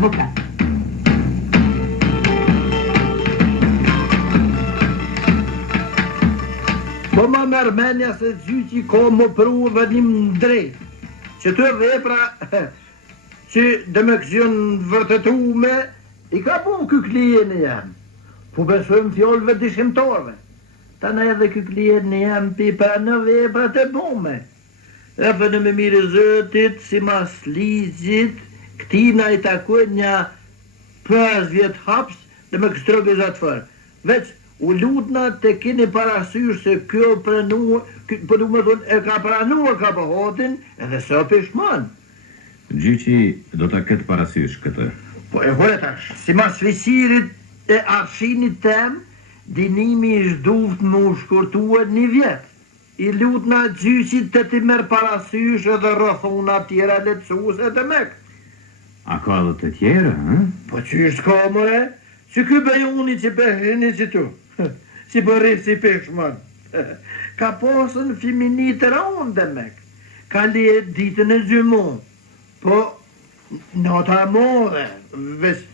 avocat. Po ma mërmenja se gjyqi ka më pru venim drejt, që të vepra që dhe me këshën vërtetume, i ka bu kë klijen e jam, po besojmë fjollëve dishimtorve, ta na edhe kë klijen e jam pipa në vepra të bume. E për në me mire zëtit, si mas ligjit, këtina i takoj një 5 vjetë haps dhe me kështrëve zatë fërë. Veç, u lutna të keni parasysh se kjo pranua, po du me thonë, e ka pranua ka pëhotin, edhe së pishman. Gjyqi do të ketë parasysh këtë. Po e hore tash, si mas fisirit e arshinit tem, dinimi i shduft më u shkurtua 1 vjet. I lutna gjyqit të ti merë parasysh edhe rëthuna tjera letësuse të mek. A ka dhe të tjera, ha? Po që është ka, more? Që ky bejuni që behini që tu, që bërri si pishman. Ka posën feminit të raun dhe mek. Ka lije ditën e gjymon. Po, nota more, veç,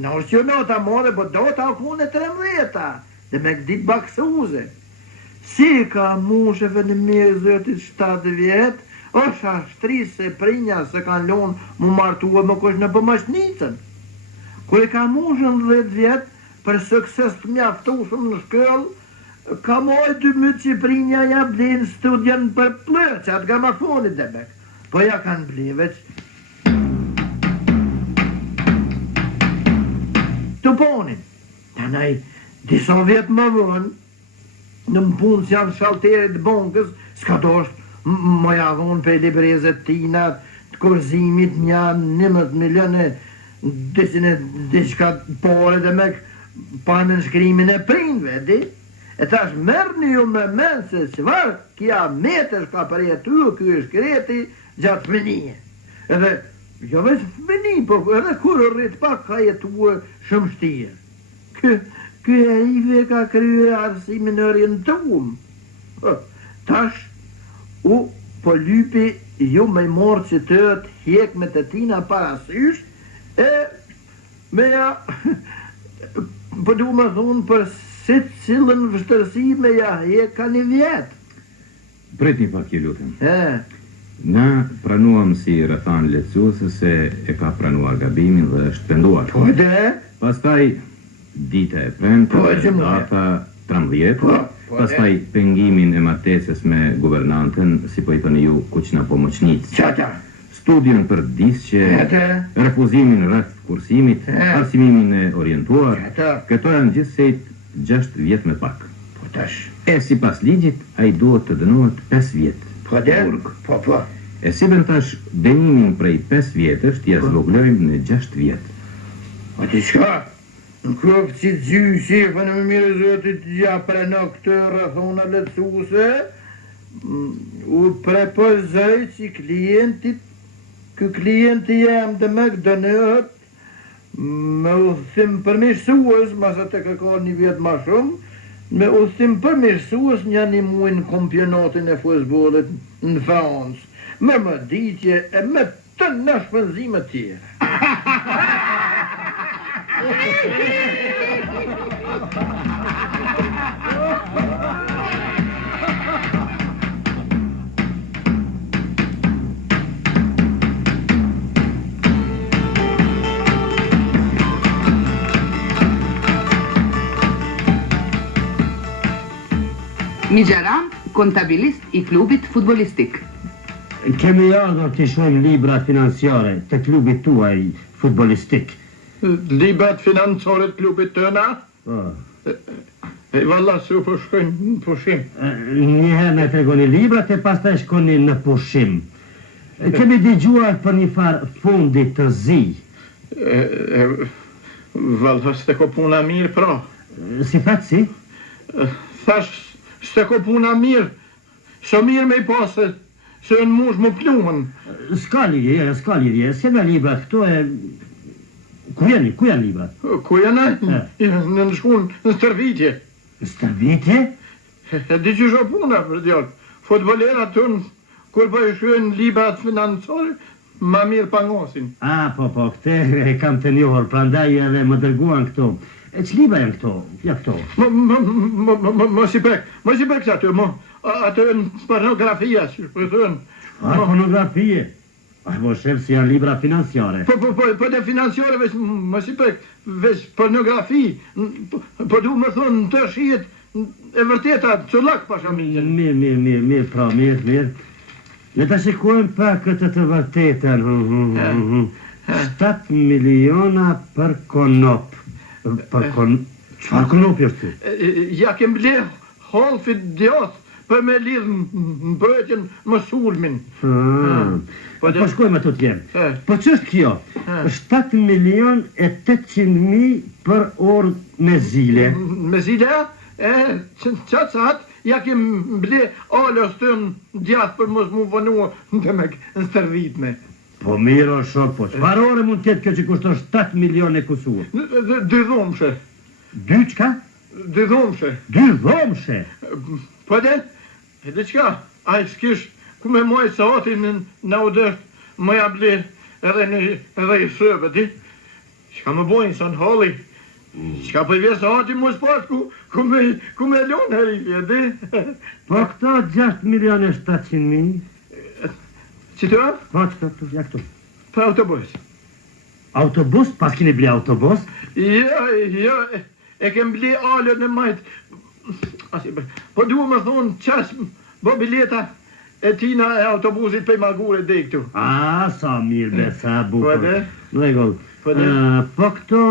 nështë jo nota more, po do të akune 13, dhe mek ditë baksuze. Si ka musheve në mirë zëtit 7 vjetë, është ashtri se prinja se kanë lonë mu martua më kosh në pëmashnicën. Kër i ka mushën 10 vjetë, për sukses të mjaftushëm në shkëllë, ka mojë 2 mytë që prinja ja blinë studjen për plërqat gramafonit dhe mek. Po ja kanë bli veç. Të ponin, të nej, disa vjetë më vënë, në më punë që janë shalterit bankës, s'ka dosht më javon për librezet tina, të korzimit një 11 milione, diçka pare dhe me pa në nshkrimin e prindve, di? E tash mërë një ju me menë se qëvar kja metër ka përjetu, kjo është kreti gjatë fëminije. Edhe, jo veç fëmini, po edhe kur rritë pak ka jetu shumë shtije. Ky e rive ka krye arsimin orientum. Tash, u po lypi ju me morë që të hjek me të tina parasysh, e me ja, po du me thunë për si cilën vështërsi me ja hjek ka 1 vjetë. Prit një pak ju lutem. Na pranuam si rëthan lecuese se e ka pranuar gabimin dhe është penduar. Po dhe? Pastaj dita e premte, data 13, pastaj pengimin e martesës me guvernantën, si po i thoni ju, kuqna po moqnicë. Qata. Studion për disqe, refuzimin rreth kursimit, arsimimin e orientuar, këto janë gjithsejt 6 vjet me pak. Po tash. E si pas ligjit, a i duhet të dënohet 5 vjet. Po dhe? Po. E si ben tash, dënimin prej 5 vjetës t'ja zvoglojmë në 6 vjet. Po t'i shka? Në këpë që gjyqi, për në më mire zëtit, ja preno këtë rëthona letësuse, u prepozoj që klientit, kë klienti jem dhe me dënëhet, me uthim përmirësues, masa të kërkor 1 vjet ma shumë, me uthim përmirësues një 1 muaj në kampionatin e futbollit në Francë, me mëditje e me të në shpenzime tjera. Migjaram, kontabilist i klubit futbolistik. Kemi ardhur të shohim librat financiare të klubit tuaj futbolistik. Librat financiare të klubit tëna? E valla se u përshkojnë në pushim. Njëherë me tregoni librat e pastaj shkoni në pushim. Kemi dëgjuar për një farë fondit të zi. Valla s'te ko puna mirë, pra. Si thatë si? Thash, s'te ko puna mirë. Së mirë me i pasë, se në mush më pluhën. S'ka lidhje, se me librat këto e... Ku janë librat? Ku janë? Në shkun, në stërvitje. Në stërvitje? E di që shë puna, për djallë. Futbolerat tënë, kur për i shkën librat financiare, ma mirë pangosin. Po, këte e kam të njohër, prandaj edhe më dërguan këto. E që liba janë këto? Ja këto? Mos i prek që atë në pornografia, që përthën. Pornografie? Po shef si janë libra financiare. Po dhe financiare veç, mos i prek, veç pornografi, po du më thonë të shijet e vërteta qëllak pasha mirë. Mirë. Le ta shikojmë pak këtë të vërtetën. 7 miliona për konop. Qëfar konopi është ty? Ja kem ble holfit djoth për me lidh në brëtjen më sulmin. Po shkojmë ato t'jem. Po që është kjo? 7 milion e 800.000 për orë me zile. Me zile? Qatë ja kem ble alës të në djath për mos mu vënua në stërvitme. Po miro shok, po qëfar ore mund tjetë kjo që kushton 7 milion e kusur? 2 dhomshe. 2 qka? 2 dhomshe. 2 dhomshe? Po edhe qka? A i s'kish ku me moj sa otin në udësht më ja ble edhe i sëve, di? Qka më bojnë sa në halli? Qka përvje sa otin më s'pat ku me lonë herifje, di? Po këto 6 milion e 700.000? Që të arë? Po që të, ja këtu. Për autobus. Autobus? Pas kini bli autobus? Jo, e kem bli alët në majtë. Po duhe më thonë qash bo bileta e tina e autobusit për magure dhe këtu. Sa mirë be, sa bukur. Po edhe? Legoll. Po këto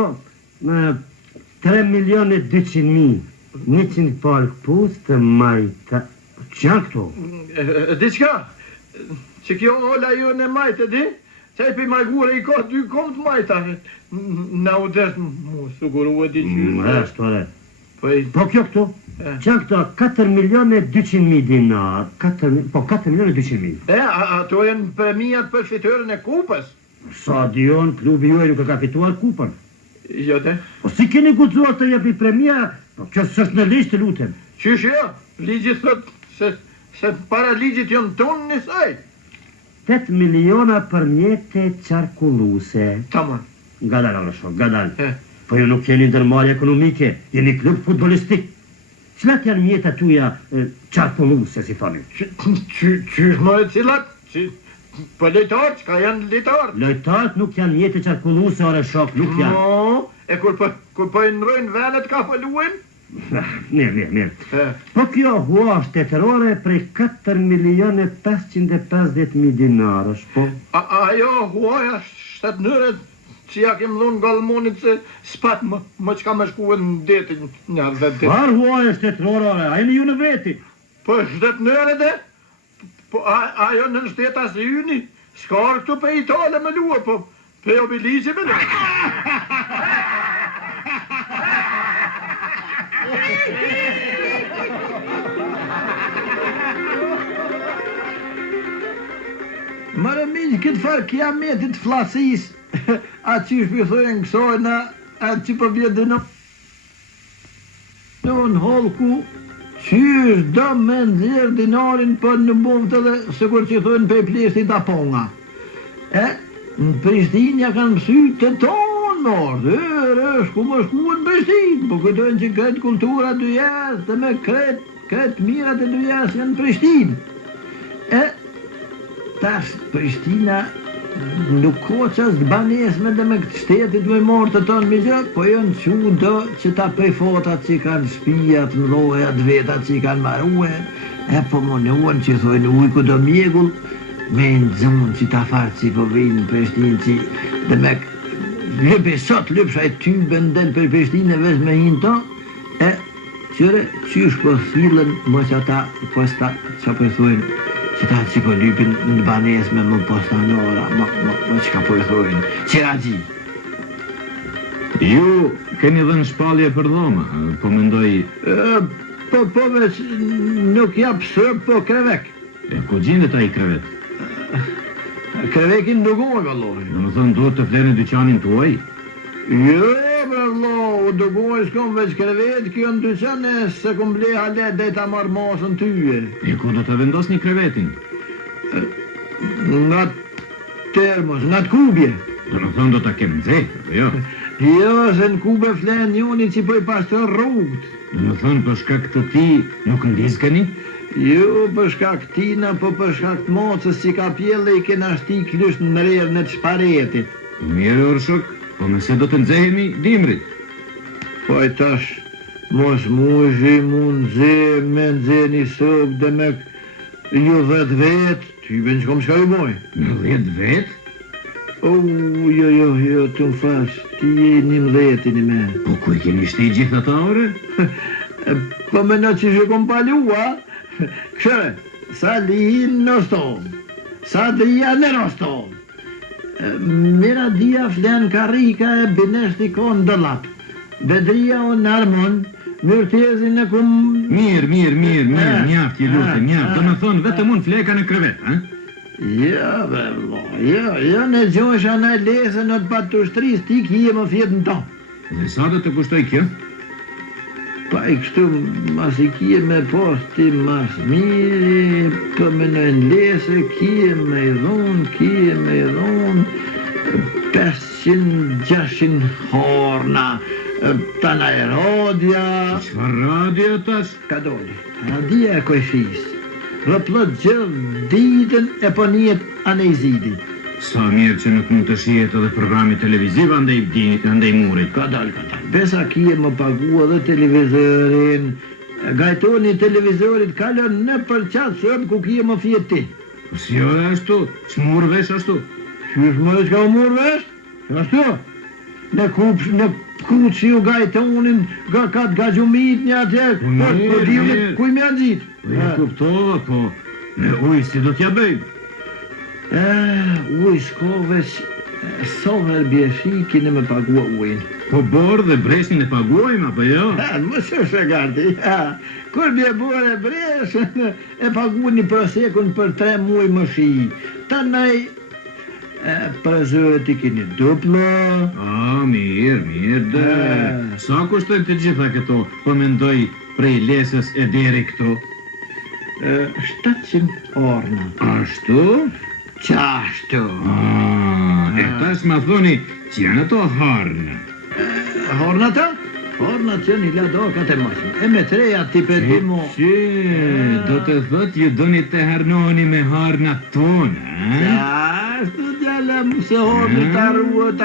3 milion e 200.000. 100 për këpus të majta. Që janë këto? Diqka? Që kjo ola jo në majtë, di? Qaj për magure i ka 2 kom të majta. Në udesht mu suguru e di që... Ashtu edhe. Po kjo këto? Që janë këto 4 milion e 200.000 dinar. Po 4 milion e 200.000. Ato e në premiat për fitërën e kupës. Sa dion, klubi ju e nuk e ka fituar kupën. Jo te? Po si keni guzuar të jepi premia, po që s'është në ligjë të lutem. Qysh jo? Ligjit thot se para ligjit jonë tonë njësaj. 8 miliona për mjete qarkulluse. Tamam. Gadal, Avrashok, gadal. Po ju nuk jeni ndërmarrje ekonomike, jeni klub futbolistik. Cilat janë mjeta tuja qarkulluse, si thoni? Qysh më e cilat? Po lejtarë, qka janë lejtarë? Lejtarët nuk janë mjete qarkulluse, Avrashok, nuk janë. No, e kur po i nrojnë venet ka faluen? Mirë. Po kjo hua shtetërore prej 4 milion e 550.000 dinarësh, po? Ajo huaja shtetënëre që ja kem dhonë galmonit se s'pat më qka me shku në detin një dhe detin. Par huaja shtetërore, a jeni ju në veti? Po shtetënëre dhe? Po ajo në shteta se yni, s'ka këtu pe Itale me lua, po pe obilizi me lua. Mërë miqë, këtë farë kja metit flasis, atë që shpithojnë kësojna, atë që përvjetë në... Në holku, qysh do me nëzirë dinarin për në buftë dhe se kur që thojnë për plestit aponga. Në Prishtinja kanë mësy të tonë nërë, shku më shku në Prishtinë, po këtojnë që këtë kultura të jesë dhe me këtë mirat e të jesë janë Prishtinë. Tash Prishtina nuk ko që është banesme dhe me këtë shtetit me morë të tonë me gjë, po jënë që do që ta prej fotat që kanë shpijat, mdojat, vetat që kanë marue, po më nëuën që thojnë ujku do mjegull, me në zunë që ta farë që po vinë në Prishtinë që dhe me lëpe sot lëpshaj ty bëndel për Prishtinë e vesh me hinë to, qëre qysh po thilën më që ata posta që po thujnë që ta që po lypin në banesme më postanora, më që ka po thujnë, qëra gji. Ju keni dhe në shpalje për dhoma, po mendoj... Po veç nuk jap sërp, po krevek. Ku gjendet ai krevet? Krevekin nuk ojë, vëllohi. Në më thënë duhet të flerë në dyqanin të uaj? Jo, vëllohi, nuk ojë s'kom veç krevet, kjo në dyqan e se kom ble halet dhe ta marrë masën tyje. E ku do të vendos një krevetin? termos, nga të kubje. Do në thonë do të kemë nxehtë, jo? Jo, se në kube flenë njoni që po i pastër rrugët. Do në thonë për shkak të ti nuk ndizkeni? Jo, për shkak tina, po për shkak të mocës që ka pjelle i kena shti klysh në rerë në të shparetit. Mirë, Urshok, po nëse do të nxehemi dimrit. Po e tash, mos muzhi mund nxe, me nxe një sëk dhe me ju 10 vetë, ty ben që kom shka ju moj. Në 10 vetë? Jo, të më fash, ti je 11 i me. Po ku i keni shti gjithë ata ore? Po me në që shë kom palua, këshëre, sa lihin në Rostovë, sa dhja në Rostovë. Mira dhja flen karika e bineshti konë dëllap. Bedria o në armon, mërtezin e kum... Mirë, mjaft, je lutë, mjaft. Do në thonë vetëm unë fleka në krevet, ha? Jo, në gjosha në lesë në të patë të shtris, ti kje më fjetë në tonë. Dhe sa do të kushtoj kjo? Pa i kështu, mas i kje me posti mas miri, për me në lesë, kje me i dhonë, 500-600 horna, tana e rodja... Qëfar radio tash? Ka doli, radia e kojfis. Rëplot gjithë ditën e po njet anejzidi. Sa mirë që nuk mund të shihet edhe programi televiziv andej murit. Ka dal. Besa kje më pagua dhe televizorin. Gajtoni televizorit kalon në përqatë sëmë ku kje më fjetë ti. Si jo e ashtu, që murë vesh ashtu? Qysh më dhe që ka murë vesh? Ashtu? Në kutë që ju gajtonin, katë gajumit një atje, kuj me janë gjitë? Ja kuptova, po në ujë si do t'ja bëjmë? Ujë shkovesh, soher bjeshikin e me pagua ujën. Po borë dhe breshin e paguajmë, apo jo? Më së shëgarti, kur bje borë e breshin, e pagu një prosekun për 3 muaj më shi. Ta nej, për zërët i kini duplo. Mirë, dhe sa kushtojnë të gjitha këto, po mendoj prej lesës e deri këto? 700 orna. Ashtu? Qashtu. E tash ma thoni që janë ato harna. Horna ta? Horna që një ladokat e mosëm. E me treja ti për ti mo. Do të thot ju doni të harnoni me harna tona, Qashtu djallëm se horni të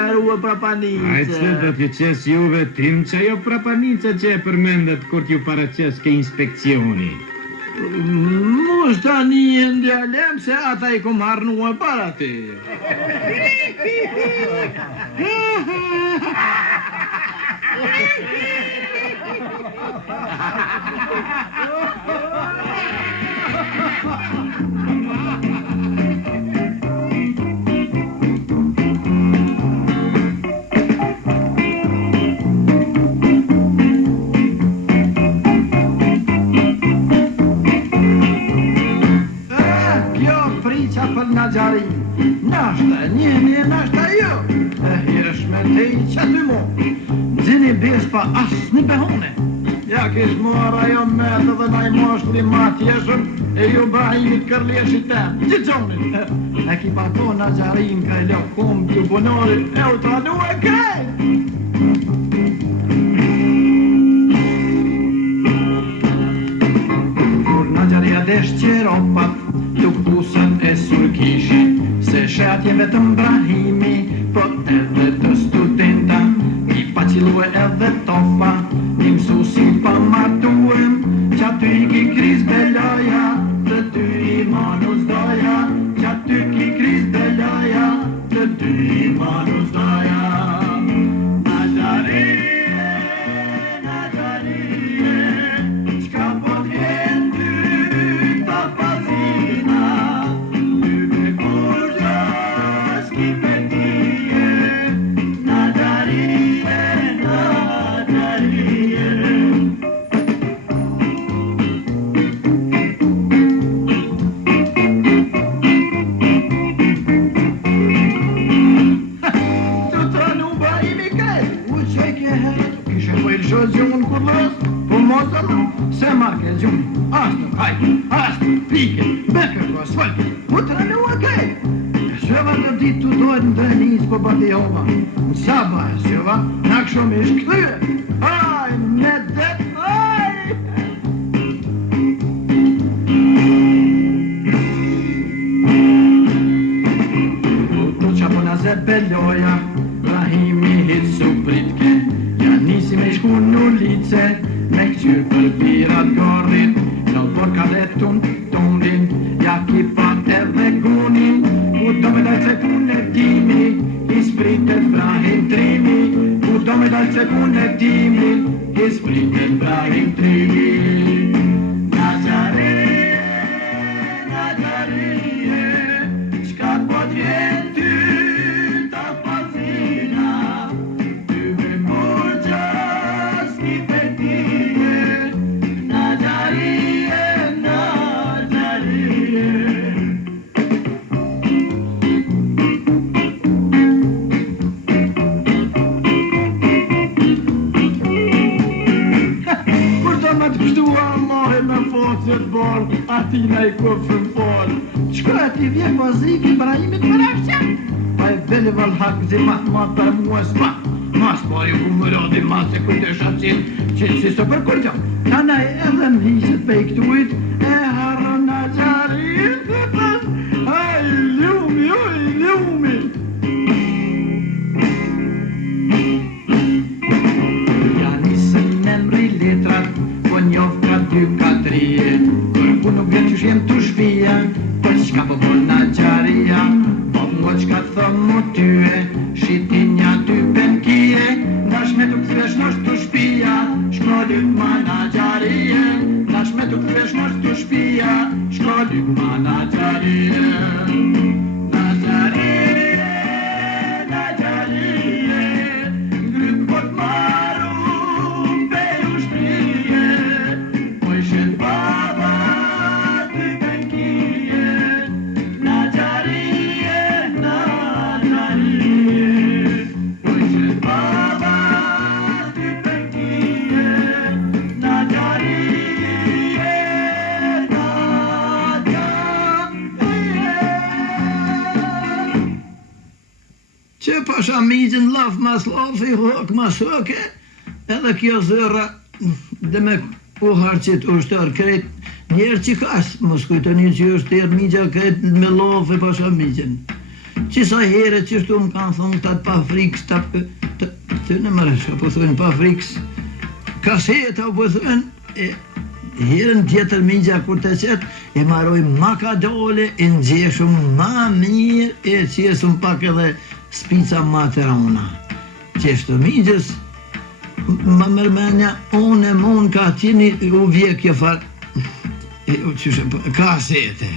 arruë prapanice. Ajse do t'ju qes juve tim që jo prapanice që e përmendet kur t'ju paraqes ke inspekcioni. Mos tani e ndjallem se ata i kom harnua para ti. Për në gjari, nashta, njëmi nashta jo, jesh me te i qaty mo, zini bes pa as një behone. Ja kish mora jo metë dhe naj moshli ma tjeshëm, e ju brahimit kërleshit tem, gjithonin. E ki pa to në gjarin ka e lo kumb ju bunorit, e u tradu e krej. Kur në gjaria desh qeropat, të kusën e surkishi, se shatje vetëm Brahimi, po edhe të studenta, i pacilue edhe tofa, i mësusi pa matuem, që aty i ki kriz beloja, të ty i manus doja, që aty ki kriz beloja, të ty i manus doja. tu dojt në drenis për bati hova. Sa bas, jova, na këshom ish këthyre. Aj, me det, aj! Tu qa po na zebelloja, Rahimi hit su pritke. Ja nisi me shku në ulice, me këqyr për pirat gordin. Në por kadetun, tondin, ja kipat edhe gunin. Ku do me dal se kun e timi, i spritet Brahim Trimi. Ku do me dal se kun e timi, i spritet Brahim Trimi. Nazarie, Nazarie, qka po t'vjen ty ta pasina, ty me morgjas i petije. Nazarie, Nazarie. Atina I kofën fol. Shkoj ati vje pozivi Ibrahimit për afsha. Pa e vele val hak zi ma për mua s'ma. Mas pari ku më rodi ma se kujtë shaqin që si së për kurqa. Tana e edhe më hiset pe I këtuit e harë në qarit. Aj, ljumi, oj, ljumi. Ja nisën me mri letrat, po njof ka 2-4-je. Ku nuk vjen qysh jem t'u shpia, po qka po bon na qaria. Po mua qka thëm mu tyre, shitinja ty penkije. Nash me t'u këthesh nosh t'u shpia, shkollyk ma na qarije. Nash me t'u këthesh nosh t'u shpia, shkollyk ma na qarije. Na qarije, na qarije, ngryk po t'maru pe u shprije. Po I shet baba që pashamizin laf mas lafi, hok mas hoke, edhe kjo zëra dhe me u harqit ushtër krejt njerë që kas, mos kujtoni që është tërë migja krejt me lafi pashamizin. Qisa here që shtu më kanë thonë të pa friks, të në mërësha, po thonë pa friks, kaseta po thonë, herën tjetër migja kur të qetë, e maroj ma ka dole, e nxeshëm ma mirë, e qesëm pak edhe spica ma të rona. Qeshtë migjës, ma mërmenja, unë e mon ka qini u vjekje farë, kasete.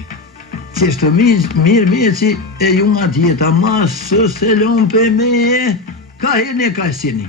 Qeshtë mirë që e ju nga tjeta, ma së se lom për me, ka hene ka sini.